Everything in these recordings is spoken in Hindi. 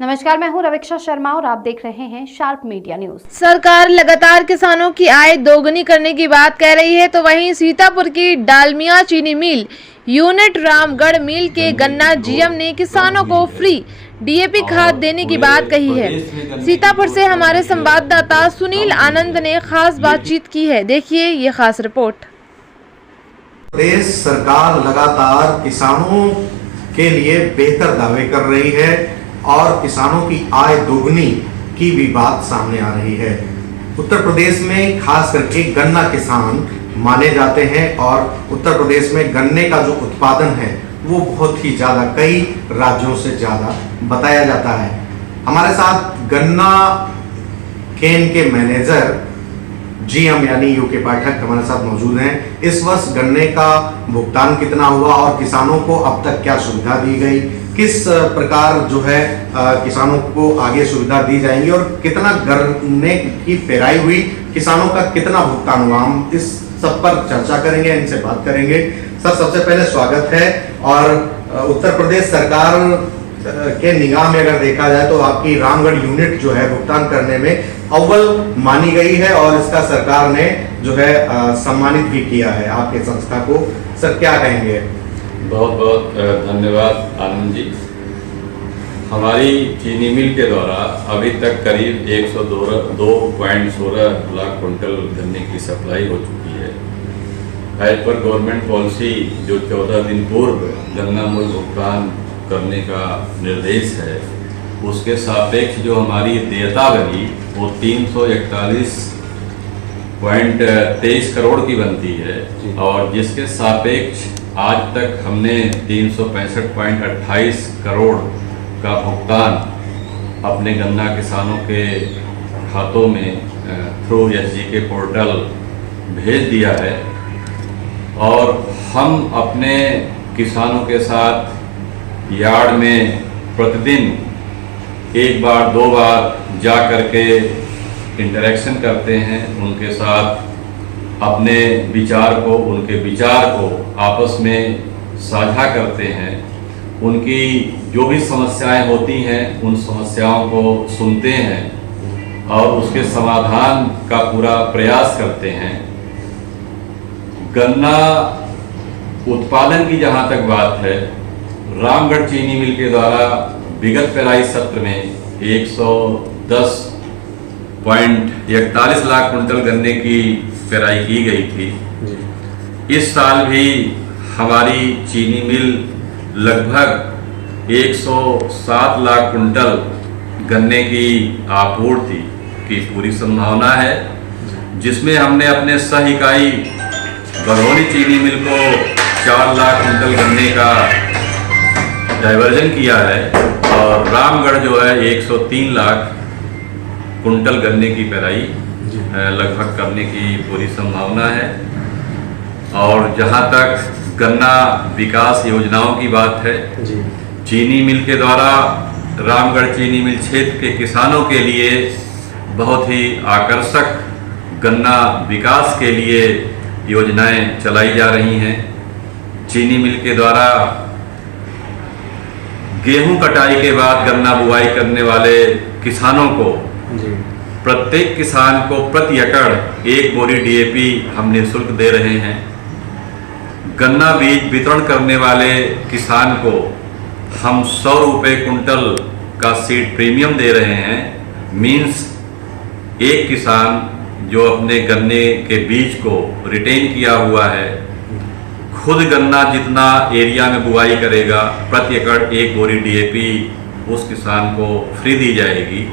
नमस्कार, मैं हूं रवीक्षा शर्मा और आप देख रहे हैं शार्प मीडिया न्यूज। सरकार लगातार किसानों की आय दोगुनी करने की बात कह रही है, तो वहीं सीतापुर की डालमिया चीनी मिल यूनिट रामगढ़ मिल के गन्ना जीएम ने किसानों को फ्री डीएपी खाद देने की बात कही है। सीतापुर से हमारे संवाददाता सुनील आनंद ने खास बातचीत की है। देखिए ये खास रिपोर्ट। प्रदेश सरकार लगातार किसानों के लिए बेहतर दावे कर रही है और किसानों की आय दोगुनी की भी बात सामने आ रही है। उत्तर प्रदेश में खास करके गन्ना किसान माने जाते हैं और उत्तर प्रदेश में गन्ने का जो उत्पादन है वो बहुत ही ज़्यादा, कई राज्यों से ज़्यादा बताया जाता है। हमारे साथ गन्ना केन के मैनेजर जीएम यानी यूके पाठक हमारे साथ मौजूद हैं। इस वर्ष गन्ने का भुगतान कितना हुआ और किसानों को अब तक क्या सुविधा दी गई, किस प्रकार जो है किसानों को आगे सुविधा दी जाएंगी और कितना गन्ने की पेराई हुई, किसानों का कितना भुगतान हुआ, हम इस सब पर चर्चा करेंगे, इनसे बात करेंगे। सर, सबसे पहले स्वागत है। और उत्तर प्रदेश सरकार के निगाह में अगर देखा जाए तो आपकी रामगढ़ यूनिट जो है भुगतान करने में अव्वल मानी गई है और इसका सरकार ने जो है सम्मानित भी किया है आपके संस्था को। सर, क्या कहेंगे? बहुत बहुत धन्यवाद आनंद जी। हमारी चीनी मिल के द्वारा अभी तक करीब 102.16 लाख कुंटल गन्ने की सप्लाई हो चुकी है। एज पर गवर्नमेंट पॉलिसी जो 14 दिन पूर्व गन्ना मूल्य भुगतान करने का निर्देश है, उसके सापेक्ष जो हमारी देयता बनी वो 341.23 करोड़ की बनती है और जिसके सापेक्ष आज तक हमने 365.28 करोड़ का भुगतान अपने गन्ना किसानों के खातों में थ्रू एसजीके पोर्टल भेज दिया है। और हम अपने किसानों के साथ यार्ड में प्रतिदिन एक बार दो बार जा करके इंटरेक्शन करते हैं, उनके साथ अपने विचार को, उनके विचार को आपस में साझा करते हैं। उनकी जो भी समस्याएं होती हैं उन समस्याओं को सुनते हैं और उसके समाधान का पूरा प्रयास करते हैं। गन्ना उत्पादन की जहां तक बात है, रामगढ़ चीनी मिल के द्वारा विगत पेराई सत्र में 110.41 लाख कुंटल गन्ने की पेराई की गई थी। इस साल भी हमारी चीनी मिल लगभग 107 लाख कुंटल गन्ने की आपूर्ति की पूरी संभावना है, जिसमें हमने अपने सह इकाई बरौनी चीनी मिल को 4 लाख कुंटल गन्ने का डाइवर्जन किया है और रामगढ़ जो है 103 लाख कुंटल गन्ने की पेराई लगभग करने की पूरी संभावना है। और जहां तक गन्ना विकास योजनाओं की बात है, चीनी मिल के द्वारा रामगढ़ चीनी मिल क्षेत्र के किसानों के लिए बहुत ही आकर्षक गन्ना विकास के लिए योजनाएं चलाई जा रही हैं। चीनी मिल के द्वारा गेहूं कटाई के बाद गन्ना बुआई करने वाले किसानों को प्रत्येक किसान को प्रति एकड़ 1 बोरी डीएपी हम निःशुल्क दे रहे हैं। गन्ना बीज वितरण करने वाले किसान को हम 100 रुपये कुंटल का सीड प्रीमियम दे रहे हैं। मीन्स एक किसान जो अपने गन्ने के बीज को रिटेन किया हुआ है, खुद गन्ना जितना एरिया में बुआई करेगा प्रति एकड़ 1 बोरी डीएपी उस किसान को फ्री दी जाएगी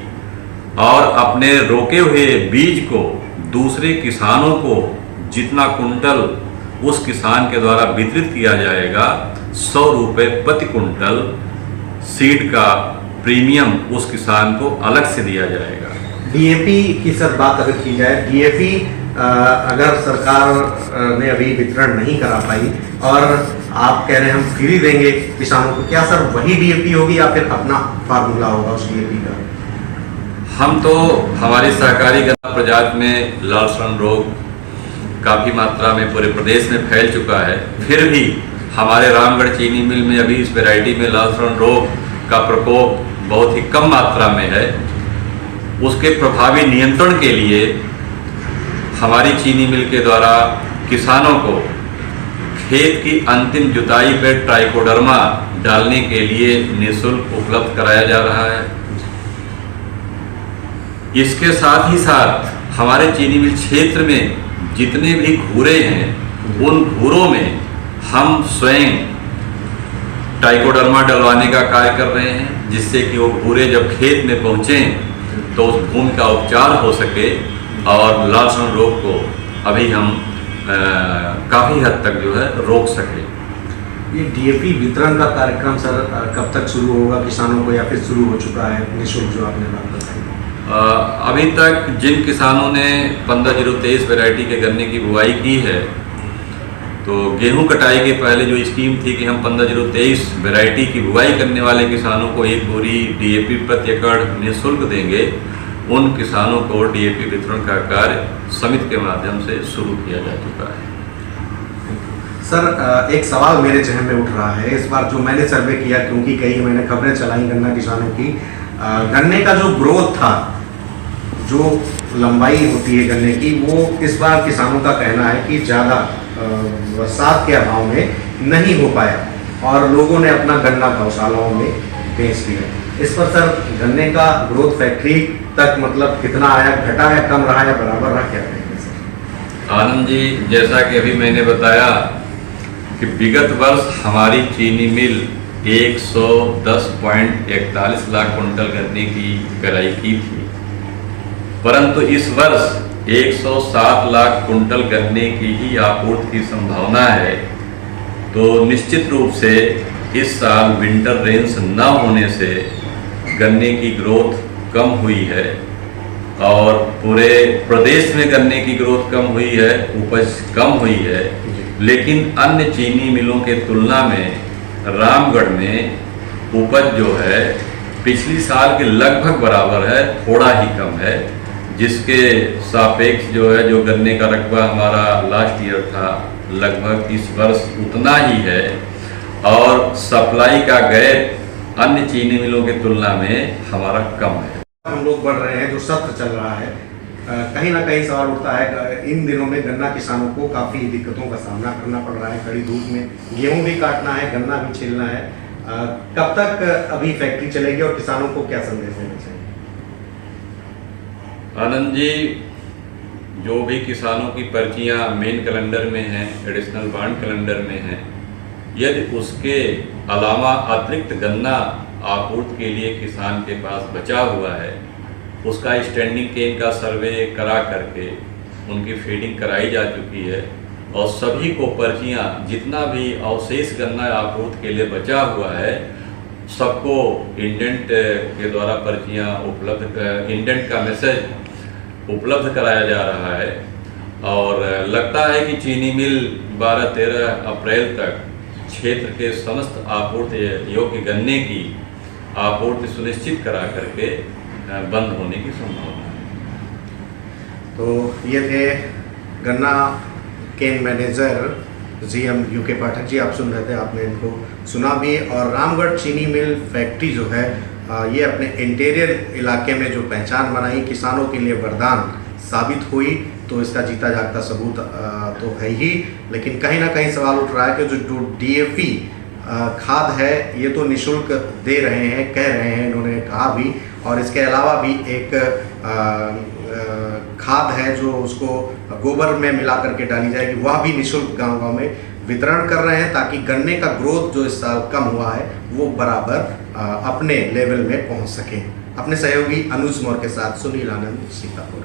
और अपने रोके हुए बीज को दूसरे किसानों को जितना कुंटल उस किसान के द्वारा वितरित किया जाएगा, 100 रुपये प्रति कुंटल सीड का प्रीमियम उस किसान को अलग से दिया जाएगा। डीएपी की सर बात अगर की जाए, डीएपी अगर सरकार ने अभी वितरण नहीं करा पाई और आप कह रहे हैं हम फ्री देंगे किसानों को, क्या सर वही डीएपी होगी या फिर अपना फार्मूला होगा उस डीएपी का? हम तो हमारी सहकारी गन्ना प्रजाति में लाल शरण रोग काफ़ी मात्रा में पूरे प्रदेश में फैल चुका है, फिर भी हमारे रामगढ़ चीनी मिल में अभी इस वैरायटी में लाल शरण रोग का प्रकोप बहुत ही कम मात्रा में है, उसके प्रभावी नियंत्रण के लिए हमारी चीनी मिल के द्वारा किसानों को खेत की अंतिम जुताई पर ट्राइकोडर्मा डालने के लिए निःशुल्क उपलब्ध कराया जा रहा है। इसके साथ ही साथ हमारे चीनी मिल क्षेत्र में जितने भी घूरे हैं, उन घूरों में हम स्वयं ट्राइकोडर्मा डलवाने का कार्य कर रहे हैं, जिससे कि वो घूरे जब खेत में पहुँचें तो उस भूमि का उपचार हो सके और लाल सन रोग को अभी हम काफ़ी हद तक जो है रोक सके। ये डीएपी वितरण का कार्यक्रम सर कब तक शुरू होगा किसानों को, या फिर शुरू हो चुका है निःशुल्क जो आपने बात बताई? अभी तक जिन किसानों ने 15-023 वैरायटी के गन्ने की बुआई की है, तो गेहूं कटाई के पहले जो स्कीम थी कि हम 15-023 वैरायटी की बुआई करने वाले किसानों को 1 बोरी डीएपी प्रति एकड़ निःशुल्क देंगे, उन किसानों को डीएपी वितरण का कार्य समिति के माध्यम से शुरू किया जा चुका है। सर एक सवाल मेरे जहन में उठ रहा है इस बार, जो मैंने सर्वे किया, क्योंकि कई मैंने खबरें चलाई गन्ना किसानों की, गन्ने का जो ग्रोथ था, जो लंबाई होती है गन्ने की, वो इस बार किसानों का कहना है कि ज़्यादा बरसात के अभाव में नहीं हो पाया और लोगों ने अपना गन्ना गौशालाओं में बेच दिया। इस पर सर गन्ने का ग्रोथ फैक्ट्री तक मतलब कितना आया, घटा या कम रहा या बराबर रहा, क्या कहेंगे सर? आनंद जी, जैसा कि अभी मैंने बताया कि विगत वर्ष हमारी चीनी मिल 110.41 लाख कुंटल गन्ने की पेराई की थी, परंतु इस वर्ष 107 लाख कुंटल गन्ने की ही आपूर्ति की संभावना है। तो निश्चित रूप से इस साल विंटर रेंस न होने से गन्ने की ग्रोथ कम हुई है और पूरे प्रदेश में गन्ने की ग्रोथ कम हुई है, उपज कम हुई है, लेकिन अन्य चीनी मिलों के तुलना में रामगढ़ में उपज जो है पिछली साल के लगभग बराबर है, थोड़ा ही कम है, जिसके सापेक्ष जो है जो गन्ने का रकबा हमारा लास्ट ईयर था लगभग इस वर्ष उतना ही है और सप्लाई का गैप अन्य चीनी मिलों की तुलना में हमारा कम है। हम लोग बढ़ रहे हैं, जो सत्र चल रहा है, कहीं ना कहीं सवाल उठता है, इन दिनों में गन्ना किसानों को काफ़ी दिक्कतों का सामना करना पड़ रहा है, कड़ी धूप में गेहूं भी काटना है, गन्ना भी छीलना है, कब तक अभी फैक्ट्री चलेगी और किसानों को क्या संदेश देना चाहिए? आनंद जी, जो भी किसानों की पर्चियां मेन कैलेंडर में हैं, एडिशनल बॉन्ड कैलेंडर में हैं, यदि उसके अलावा अतिरिक्त गन्ना आपूर्ति के लिए किसान के पास बचा हुआ है, उसका स्टैंडिंग केन का सर्वे करा करके उनकी फीडिंग कराई जा चुकी है और सभी को पर्चियां, जितना भी अवशेष गन्ना आपूर्ति के लिए बचा हुआ है, सबको इंडेंट के द्वारा पर्चियां उपलब्ध, इंडेंट का मैसेज उपलब्ध कराया जा रहा है और लगता है कि चीनी मिल 12-13 अप्रैल तक क्षेत्र के समस्त आपूर्ति योग्य गन्ने की आपूर्ति सुनिश्चित करा करके बंद होने की संभावना है। तो ये थे गन्ना केन manager GM UK Pathak ji, आप सुन रहे थे, आपने इनको सुना भी। और रामगढ़ चीनी मिल फैक्ट्री जो है ये अपने इंटीरियर इलाके में जो पहचान बनाई, किसानों के लिए वरदान साबित हुई, तो इसका जीता जागता सबूत तो है ही। लेकिन कहीं ना कहीं सवाल उठ रहा है कि जो डीएपी खाद है ये तो निःशुल्क दे रहे हैं, कह रहे हैं, इन्होंने कहा भी, और इसके अलावा भी एक खाद है जो उसको गोबर में मिला करके डाली जाएगी, वह भी निःशुल्क गांव-गांव में वितरण कर रहे हैं, ताकि गन्ने का ग्रोथ जो इस साल कम हुआ है वो बराबर अपने लेवल में पहुंच सके। अपने सहयोगी अनुज मौर्य के साथ सुनील आनंद, सीतापुर।